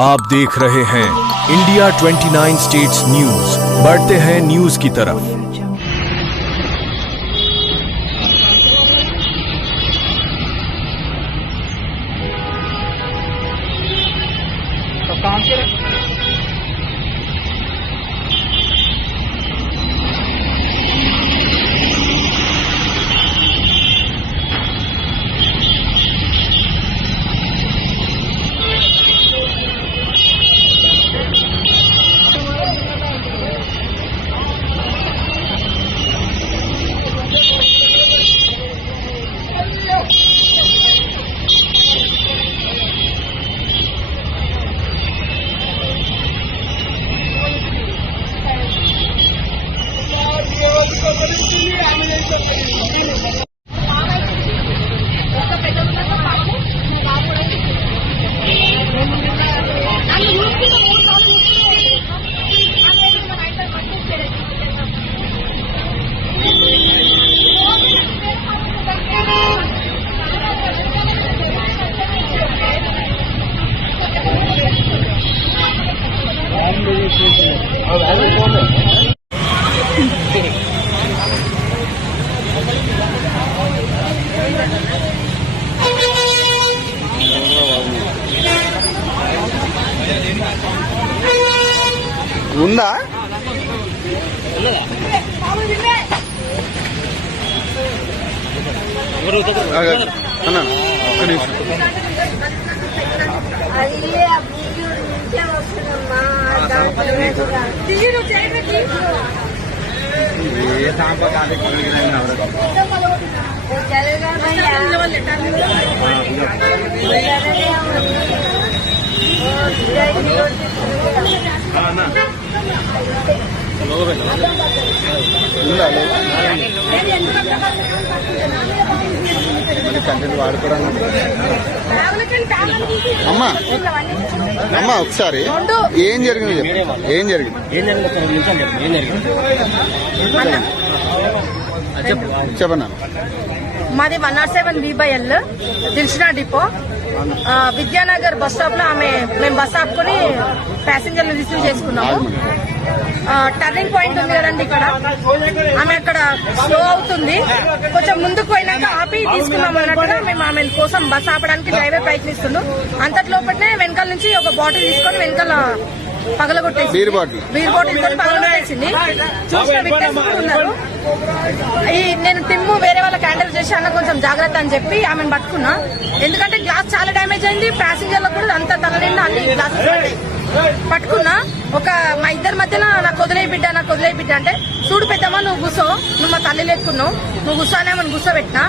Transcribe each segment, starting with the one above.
आप देख रहे हैं इंडिया 29 स्टेट्स न्यूज। बढ़ते हैं न्यूज की तरफ। ఉందా అన్న ఒక్క నిమిషం కంటెంట్ వాడుకోవడానికి అమ్మా అమ్మా ఒకసారి ఏం జరిగింది ఏం జరిగింది చెప్పన్నా. మాది 107 BL దిల్షునా డిపో విద్యానగర్ బస్ స్టాప్ లో మేము బస్ ఆపుకొని ప్యాసింజర్లు రిసీవ్ చేసుకున్నాము. టర్నింగ్ పాయింట్ ఉంది కదండి, ఇక్కడ ఆమె అక్కడ స్లో అవుతుంది. కొంచెం ముందుకు పోయినాక ఆపి తీసుకున్నాం అన్నట్టుగా మేము ఆమె కోసం బస్ ఆపడానికి డ్రైవర్ ప్రయత్నిస్తున్నాం. అంతట్లోపటే వెనకాల నుంచి ఒక బాటిల్ తీసుకొని వెనకాల పగలగొట్టేసి బీర్ బాటిల్ తో పగలగొట్టేసింది. చూసిన విట్నెస్ ఉన్నారు. నేను టిమ్ము వేరే వాళ్ళకి హ్యాండిల్ చేసి అన్న కొంచెం జాగ్రత్త అని చెప్పి ఆమెను పట్టుకున్నా. ఎందుకంటే గ్లాస్ చాలా డ్యామేజ్ అయింది. ప్యాసింజర్లకు కూడా అంత తల నిండా అన్ని గ్లాసెస్ పట్టుకున్నా. మా ఇద్దరి మధ్యన నాకు వదిలేయి బిడ్డ అంటే, చూడు పెద్దమ్మా నువ్వు గుసో, నువ్వు మా తల్లి లేకున్నావు, నువ్వు గుసోనే ఆమెను గుసోబెట్టినా.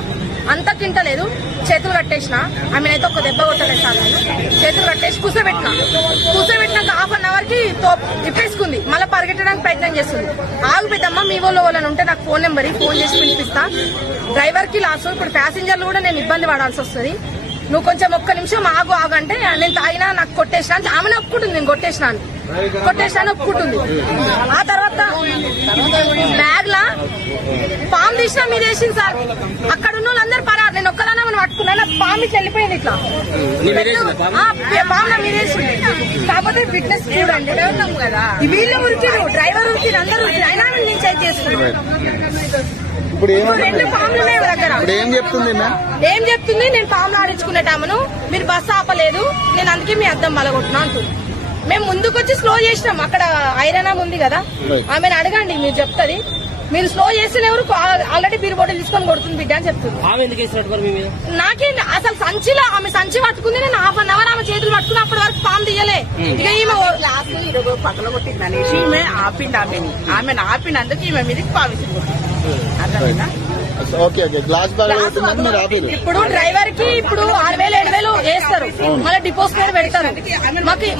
అంతా తింటలేదు, చేతులు కట్టేసిన. ఆమెనైతే ఒక దెబ్బ కొట్టలేదు సార్. నేను చేతులు కట్టేసి కూర్చోబెట్టినాక హాఫ్ అన్ అవర్ కి ఇప్పేసుకుంది. మళ్ళీ పరిగెట్టడానికి ప్రయత్నం చేస్తుంది. ఆగు పెద్దమ్మ, మీ వాళ్ళని ఉంటే నాకు ఫోన్ చేసి పిలిపిస్తా. డ్రైవర్ కి లాసు, ఇప్పుడు ప్యాసింజర్లు కూడా నేను ఇబ్బంది పడాల్సి వస్తుంది. నువ్వు కొంచెం ఒక్క నిమిషం ఆగు అంటే నేను తాగినా, నాకు కొట్టేసిన ఆమెను ఒప్పుకుంటుంది. నేను కొట్టేసినాను ఒప్పుకుంటుంది. ఆ తర్వాత బ్యాగ్ లా పాము తీసినా మీద వేసింది సార్. అక్కడ ఉన్న వాళ్ళందరూ పరారు. నేను ఒక్కదానా మనం పట్టుకున్నా. పాము ఇట్లా వెళ్ళిపోయింది. ఇట్లా పాము మీద వేసింది. కాకపోతే ఫిట్నెస్ చూడండి, వీళ్ళు ఉరికిరు, డ్రైవర్ ఉరికిరు, అందరూ అయినా నేను చేంజ్ చేసుకున్నాను. రెండు పాములు ఉన్నాయి దగ్గర. ఏం చెప్తుంది, నేను పాములు ఆడించుకునేటామను, మీరు బస్సు ఆపలేదు, నేను అందుకే మీ అద్దం బలగొట్టినా అంటుంది. మేము ముందుకొచ్చి స్లో చేసినాం. అక్కడ ఐరన్ ఉంది కదా, ఆమెను అడగండి, మీరు చెప్తుంది. మీరు స్లో చేసిన ఎవరు ఆల్రెడీ బీర్ బాటిల్ తీసుకొని కొడుతుంది బిడ్డ అని చెప్తుంది. నాకేం అసలు సంచిలో ఆమె సంచి పట్టుకుంది. నేను హాఫ్ అన్ అవర్ ఆమె చేతులు పట్టుకుని అప్పటి వరకు పాము తీయలే. ఇక ఈమె పక్కన కొట్టింది అనేసి ఈమె ఆమెను ఆపినందుకు ఈమె మీదకి పావించింది. ఇప్పుడు డ్రైవర్ కి ఇప్పుడు 6,000 7,000 వేస్తారు, మళ్ళీ డిపోస్ మీద పెడతారు.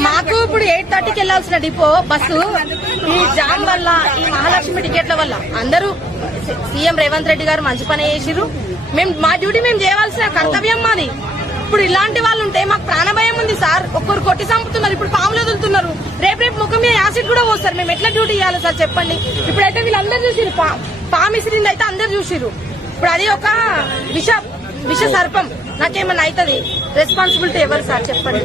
మాకు ఇప్పుడు 8:30కి వెళ్లాల్సిన డిపో బస్సు ఈ జామ్ వల్ల, ఈ మహాలక్ష్మి టికెట్ల వల్ల అందరూ సీఎం రేవంత్ రెడ్డి గారు మంచి పని చేసిరు. మా డ్యూటీ మేము చేయవలసిన కర్తవ్యం మాది. ఇప్పుడు ఇలాంటి వాళ్ళు ఉంటే మాకు ప్రాణభయం ఉంది సార్. ఒక్కరు కొట్టి చంపుతున్నారు, ఇప్పుడు పాములు వదులుతున్నారు, రేపు ముఖం మీద యాసిడ్ కూడా పోస్తారు. మేము ఎట్లా డ్యూటీ చేయాలి సార్ చెప్పండి. ఇప్పుడైతే వీళ్ళందరూ చూసిరు, పాము ఇసిరింది అయితే అందరు చూసిరు. ఇప్పుడు అది ఒక విష సర్పం, నాకేమన్నా అవుతుంది, రెస్పాన్సిబిలిటీ ఎవరు సార్ చెప్పండి.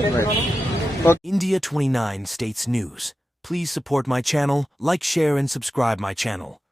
India 29 States News. Please support my channel, like, share and subscribe my channel.